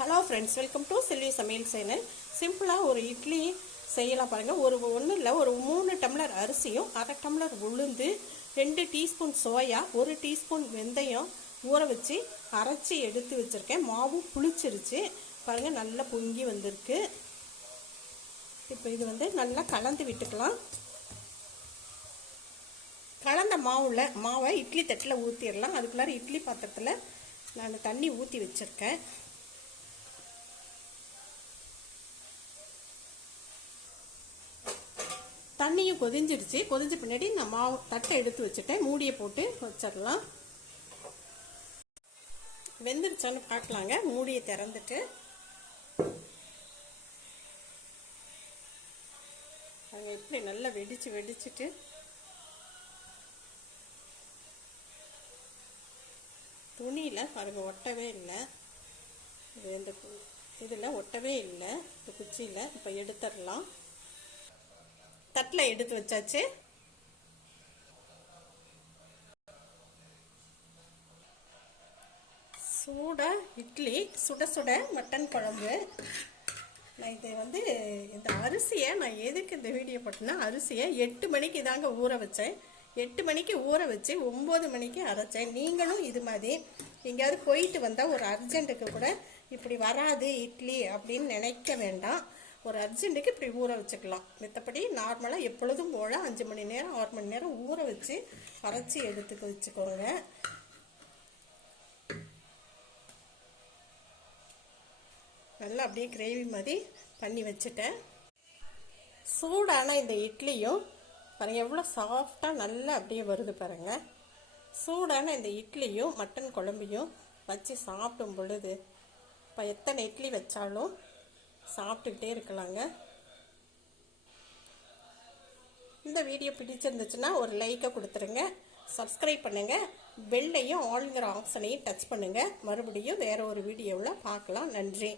Hello friends, welcome to செல்வி சமையல் channel. சிம்பிளாக ஒரு இட்லி செய்யலாம் பாருங்கள். ஒன்றும் இல்லை, ஒரு 3 டம்ளர் அரிசியும் 1/2 டம்ளர் உளுந்து, 2 டீஸ்பூன் சோயா, 1 டீஸ்பூன் வெந்தயம் ஊற வச்சு அரைச்சி எடுத்து வச்சுருக்கேன். மாவும் புளிச்சிருச்சு பாருங்கள், நல்லா பொங்கி வந்திருக்கு. இப்போ இது நல்லா கலந்து விட்டுக்கலாம். கலந்த மாவை இட்லி தட்டில் ஊற்றிடலாம். அதுக்குள்ளார இட்லி பாத்திரத்தில் நான் தண்ணி ஊற்றி வச்சுருக்கேன். தண்ணியும் கொதிஞ்சிருச்சு. கொதிஞ்ச பின்னாடி நான் மாவு தட்டை எடுத்து வச்சுட்டேன். மூடியை போட்டு வச்சிடலாம். வெந்துருச்சான்னு பார்க்கலாங்க. மூடியை திறந்துட்டு அங்கே எப்படி நல்லா வெடிச்சுட்டு துணியில் பாருங்க ஒட்டவே இல்லை. இந்த இதில் ஒட்டவே இல்லை, இந்த குச்சியில். இப்போ எடுத்துடலாம். தட்டில் எடுத்து வச்சாச்சு. சூட இட்லி, சுட சுட மட்டன் குழம்பு. நான் இந்த அரிசியை நான் எதுக்கு இந்த வீடியோ போட்டேன்னா, அரிசியை 8 மணிக்கு தாங்க ஊற வச்சேன். 8 மணிக்கு ஊற வச்சு 9 மணிக்கு அரைச்சேன். நீங்களும் இது மாதிரி எங்கேயாவது போயிட்டு வந்தால் ஒரு அர்ஜென்ட்டுக்கு கூட இப்படி வராது இட்லி அப்படின்னு நினைக்க வேண்டாம். ஒரு அர்ஜென்ட்டுக்கு இப்படி ஊற வச்சுக்கலாம். மற்றபடி நார்மலாக எப்பொழுதும் போல் 5 மணி நேரம் 6 மணி நேரம் ஊற வச்சு அரைச்சி எடுத்துக்க வச்சுக்கோங்க. நல்லா அப்படியே கிரேவி மாதிரி பண்ணி வச்சுட்டேன். சூடான இந்த இட்லியும் பாருங்கள் எவ்வளோ சாஃப்டாக நல்லா அப்படியே வருது பாருங்கள். சூடான இந்த இட்லியும் மட்டன் குழம்பையும் வச்சு சாப்பிடும் பொழுது இப்போ எத்தனை இட்லி வச்சாலும் சாப்பிட்டுக்கிட்டே இருக்கலாங்க. இந்த வீடியோ பிடிச்சிருந்துச்சுன்னா ஒரு லைக்கை கொடுத்துருங்க. சப்ஸ்கிரைப் பண்ணுங்கள். பெல்லையும் ஆளுங்கிற ஆப்ஷனையும் டச் பண்ணுங்கள். மறுபடியும் வேறு ஒரு வீடியோவில் பார்க்கலாம். நன்றி.